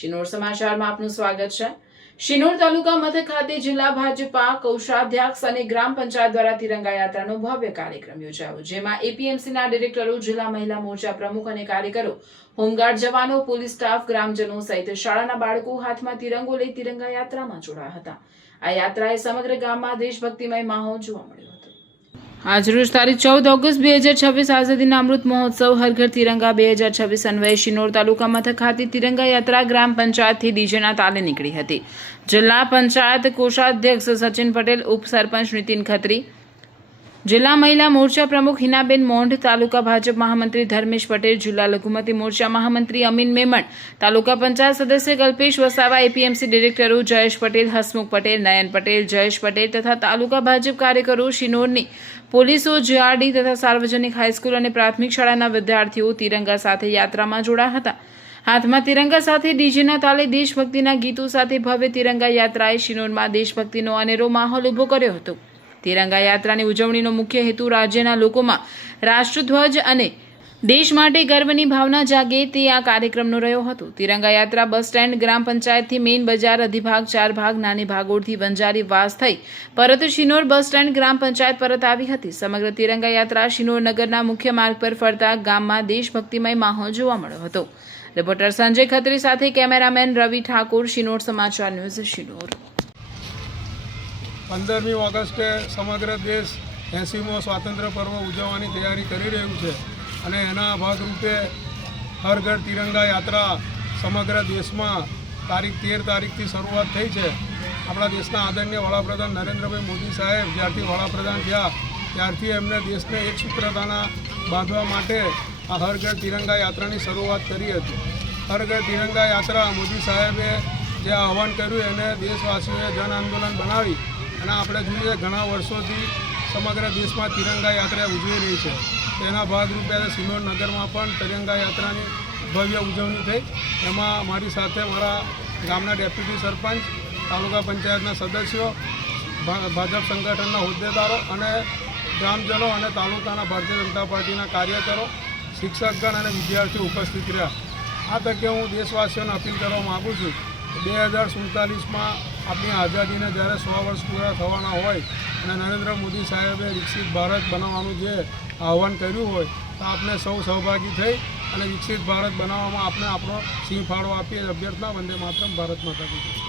શિનોર સમાચારમાં આપનું સ્વાગત છે। શિનોર તાલુકા મથક ખાતે જિલ્લા ભાજપા કોષાધ્યક્ષ અને ગ્રામ પંચાયત દ્વારા તિરંગા યાત્રાનો ભવ્ય કાર્યક્રમ યોજાયો, જેમાં એપીએમસીના ડિરેક્ટરો, જિલ્લા મહિલા મોરચા પ્રમુખ અને કાર્યકરો, હોમગાર્ડ જવાનો, પોલીસ સ્ટાફ, ગ્રામજનો સહિત શાળાના બાળકો હાથમાં તિરંગો લઈ તિરંગા યાત્રામાં જોડાયા હતા। આ યાત્રાએ સમગ્ર ગામમાં દેશભક્તિમય માહોલ જોવા મળ્યો હતો। આજરોજ તારીખ 14 ઓગસ્ટ 2026 આઝાદીના અમૃત મહોત્સવ હર ઘર તિરંગા 2026 અન્વયે શિનોર તાલુકા મથક ખાતે તિરંગા યાત્રા ગ્રામ પંચાયતથી ડીજેના તાલે નીકળી હતી। જિલ્લા પંચાયત કોષાધ્યક્ષ સચિન પટેલ, ઉપસરપંચ નીતિન ખત્રી, જિલ્લા મહિલા મોરચા પ્રમુખ હિનાબેન મોંઢ, તાલુકા ભાજપ મહામંત્રી ધર્મેશ પટેલ, જિલ્લા લઘુમતી મોરચા મહામંત્રી અમીન મેમણ, તાલુકા પંચાયત સદસ્ય કલ્પેશ વસાવા, એપીએમસી ડિરેક્ટરો જયેશ પટેલ, હસમુખ પટેલ, નયન પટેલ, જયેશ પટેલ તથા તાલુકા ભાજપ કાર્યકરો, શિનોરની પોલીસો, જીઆરડી તથા સાર્વજનિક હાઈસ્કૂલ અને પ્રાથમિક શાળાના વિદ્યાર્થીઓ તિરંગા સાથે યાત્રામાં જોડાયા હતા। હાથમાં તિરંગા સાથે ડીજેના તાલે દેશભક્તિના ગીતો સાથે ભવ્ય તિરંગા યાત્રાએ શિનોરમાં દેશભક્તિનો અનેરો માહોલ ઊભો કર્યો હતો। તિરંગા યાત્રાની ઉજવણીનો મુખ્ય હેતુ રાજ્યના લોકોમાં રાષ્ટ્રધ્વજ અને દેશ માટે ગર્વની ભાવના જાગે તે આ કાર્યક્રમનો રહ્યો હતો। તિરંગા યાત્રા બસ સ્ટેન્ડ, ગ્રામ પંચાયતથી મેઇન બજાર, અધિભાગ 4 ભાગ, નાની ભાગોળથી વંજારી વાસ થઈ પરત શિનોર બસ સ્ટેન્ડ, ગ્રામ પંચાયત પરત આવી હતી। સમગ્ર તિરંગા યાત્રા શિનોર નગરના મુખ્ય માર્ગ પર ફરતા ગામમાં દેશભક્તિમય માહોલ જોવા મળ્યો હતો। રિપોર્ટર સંજય ખત્રી સાથે કેમેરામેન રવિ ઠાકોર, શિનોર સમાચાર ન્યૂઝ, શિનોર। 15મી ઓગસ્ટે સમગ્ર દેશ 80મો સ્વાતંત્ર્ય પર્વ ઉજવવાની તૈયારી કરી રહ્યું છે અને એના ભાગરૂપે હર ઘર તિરંગા યાત્રા સમગ્ર દેશમાં તારીખ 13 તારીખથી શરૂઆત થઈ છે। આપણા દેશના આદરણીય વડાપ્રધાન નરેન્દ્રભાઈ મોદી સાહેબ જ્યારથી વડાપ્રધાન થયા ત્યારથી એમને દેશને એક સૂત્રતાના બાંધવા માટે આ હર ઘર તિરંગા યાત્રાની શરૂઆત કરી હતી। હર ઘર તિરંગા યાત્રા મોદી સાહેબે જે આહવાન કર્યું એને દેશવાસીઓએ જન આંદોલન બનાવી અને આપણે જોઈએ ઘણા વર્ષોથી સમગ્ર દેશમાં તિરંગા યાત્રા ઉજવી રહી છે। તેના ભાગરૂપે શિનોર નગરમાં પણ તિરંગા યાત્રાની ભવ્ય ઉજવણી થઈ। એમાં મારી સાથે મારા ગામના ડેપ્યુટી સરપંચ, તાલુકા પંચાયતના સદસ્યો, ભાજપ સંગઠનના હોદ્દેદારો અને ગ્રામજનો અને તાલુકાના ભારતીય જનતા પાર્ટીના કાર્યકરો, શિક્ષકગણ અને વિદ્યાર્થીઓ ઉપસ્થિત રહ્યા। આ તકે હું દેશવાસીઓને અપીલ કરવા માગું છું કે 2047માં આપણી આઝાદીને જ્યારે 100 વર્ષ પૂરા થવાના હોય અને નરેન્દ્ર મોદી સાહેબે વિકસિત ભારત બનાવવાનું જે આહવાન કર્યું હોય તો આપણે સૌ સહભાગી થઈ અને વિકસિત ભારત બનાવવામાં આપણે આપણો સિંહ ફાળો આપીએ। અભ્યર્થના, વંદે માતરમ, ભારત માતા કી જય।